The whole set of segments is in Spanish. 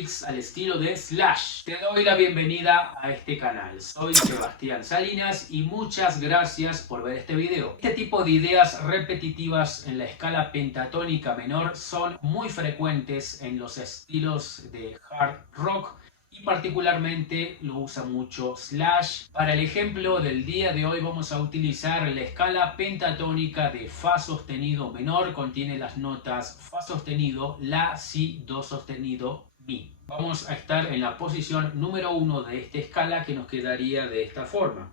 licks al estilo de Slash. Te doy la bienvenida a este canal. Soy Sebastián Salinas y muchas gracias por ver este video. Este tipo de ideas repetitivas en la escala pentatónica menor son muy frecuentes en los estilos de hard rock y particularmente lo usa mucho Slash. Para el ejemplo del día de hoy vamos a utilizar la escala pentatónica de Fa sostenido menor. Contiene las notas Fa sostenido, La, Si, Do sostenido, Mi. Vamos a estar en la posición número 1 de esta escala, que nos quedaría de esta forma.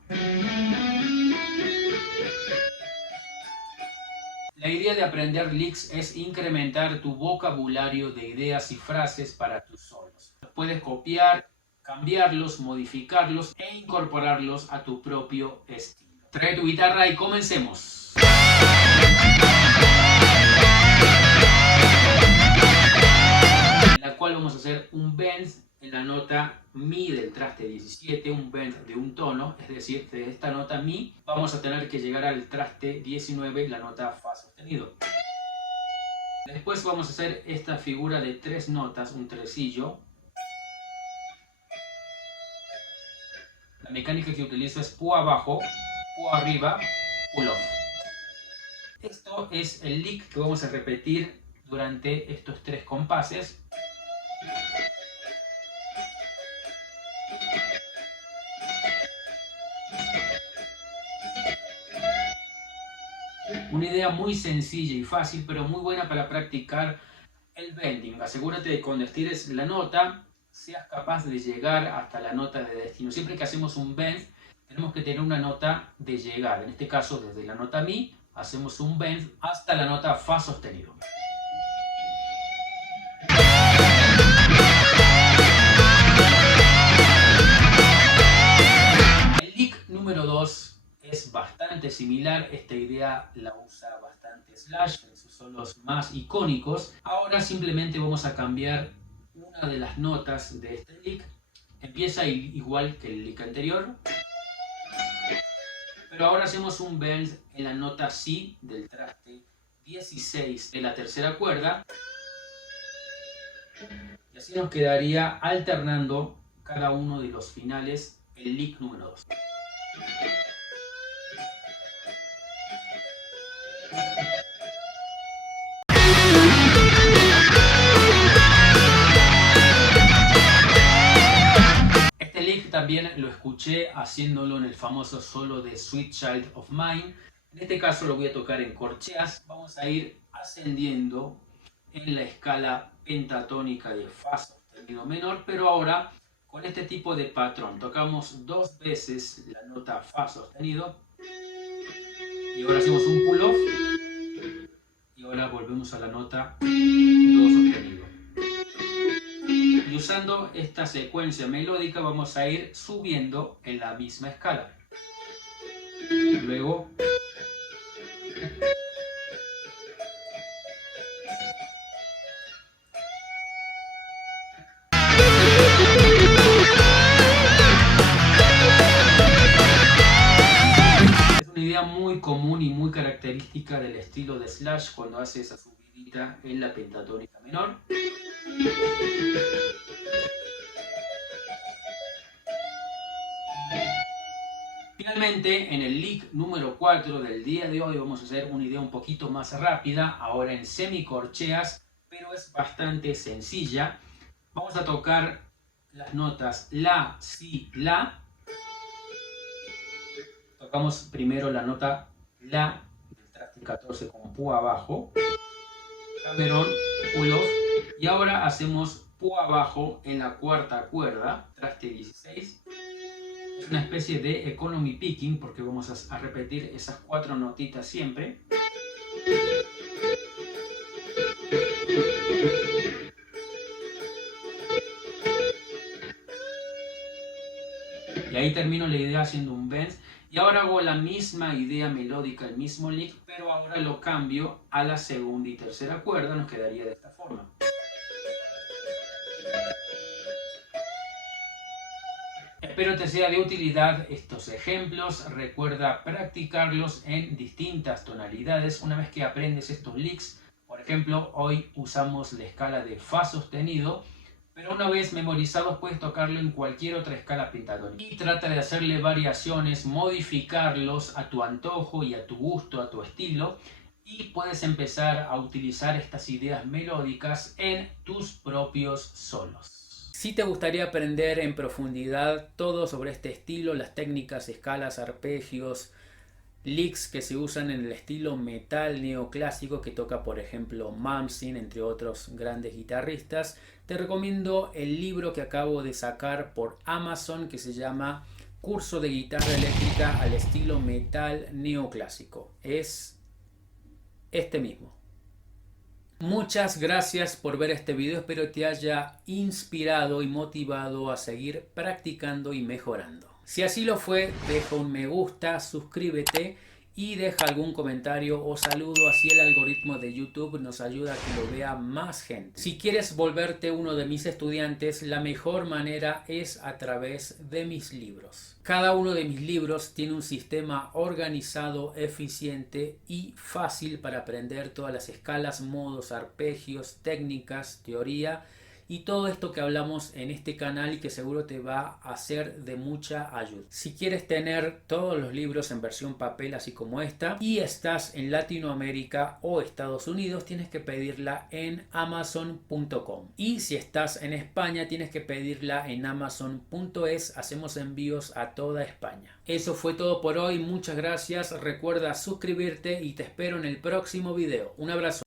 La idea de aprender licks es incrementar tu vocabulario de ideas y frases para tus solos. Puedes copiar, cambiarlos, modificarlos e incorporarlos a tu propio estilo. Trae tu guitarra y comencemos. En la cual vamos a hacer un bend en la nota Mi del traste 17, un bend de un tono, es decir, de esta nota Mi vamos a tener que llegar al traste 19, la nota Fa sostenido. Después vamos a hacer esta figura de 3 notas, un tresillo. La mecánica que utilizo es pu abajo, pu arriba, pull off. Esto es el lick que vamos a repetir durante estos 3 compases. Una idea muy sencilla y fácil, pero muy buena para practicar el bending. Asegúrate de que cuando estires la nota seas capaz de llegar hasta la nota de destino. Siempre que hacemos un bend tenemos que tener una nota de llegada. En este caso, desde la nota Mi hacemos un bend hasta la nota Fa sostenido. El lick número 2 es bastante similar. Esta idea la usa bastante Slash en sus solos más icónicos. Ahora simplemente vamos a cambiar una de las notas de este lick. Empieza igual que el lick anterior, pero ahora hacemos un bend en la nota Si del traste 16 de la tercera cuerda, y así nos quedaría alternando cada uno de los finales el lick número 2. Este lick también lo escuché haciéndolo en el famoso solo de Sweet Child of Mine. En este caso lo voy a tocar en corcheas. Vamos a ir ascendiendo en la escala pentatónica de Fa sostenido menor, pero ahora con este tipo de patrón. Tocamos 2 veces la nota Fa sostenido y ahora hacemos un pull off y ahora volvemos a la nota Do sostenido. Y usando esta secuencia melódica vamos a ir subiendo en la misma escala. Luego es una idea muy común y muy característica del estilo de Slash cuando hace esa subidita en la pentatónica menor. Finalmente, en el lick número 4 del día de hoy vamos a hacer una idea un poquito más rápida, ahora en semicorcheas, pero es bastante sencilla. Vamos a tocar las notas La, Si, La. Tocamos primero la nota La del traste 14 con pu abajo, Camerón, pull off, y ahora hacemos pu abajo en la cuarta cuerda, traste 16. Es una especie de economy picking porque vamos a repetir esas 4 notitas siempre. Y ahí termino la idea haciendo un bend. Y ahora hago la misma idea melódica, el mismo lick, pero ahora lo cambio a la segunda y tercera cuerda. Nos quedaría de esta forma. Espero te sea de utilidad estos ejemplos. Recuerda practicarlos en distintas tonalidades. Una vez que aprendes estos licks, por ejemplo, hoy usamos la escala de Fa sostenido, Pero una vez memorizados puedes tocarlo en cualquier otra escala pentatónica. Y trata de hacerle variaciones, modificarlos a tu antojo y a tu gusto, a tu estilo. Y puedes empezar a utilizar estas ideas melódicas en tus propios solos. Si te gustaría aprender en profundidad todo sobre este estilo, las técnicas, escalas, arpegios, licks que se usan en el estilo metal neoclásico que toca por ejemplo Malmsteen, entre otros grandes guitarristas, te recomiendo el libro que acabo de sacar por Amazon que se llama Curso de guitarra eléctrica al estilo metal neoclásico. Es este mismo. Muchas gracias por ver este video, espero te haya inspirado y motivado a seguir practicando y mejorando. Si así lo fue, deja un me gusta, suscríbete y deja algún comentario o saludo, así el algoritmo de YouTube nos ayuda a que lo vea más gente. Si quieres volverte uno de mis estudiantes, la mejor manera es a través de mis libros. Cada uno de mis libros tiene un sistema organizado, eficiente y fácil para aprender todas las escalas, modos, arpegios, técnicas, teoría y todo esto que hablamos en este canal y que seguro te va a ser de mucha ayuda. Si quieres tener todos los libros en versión papel así como esta y estás en Latinoamérica o Estados Unidos, tienes que pedirla en amazon.com, y si estás en España tienes que pedirla en amazon.es. Hacemos envíos a toda España. Eso fue todo por hoy, muchas gracias, recuerda suscribirte y te espero en el próximo video. Un abrazo.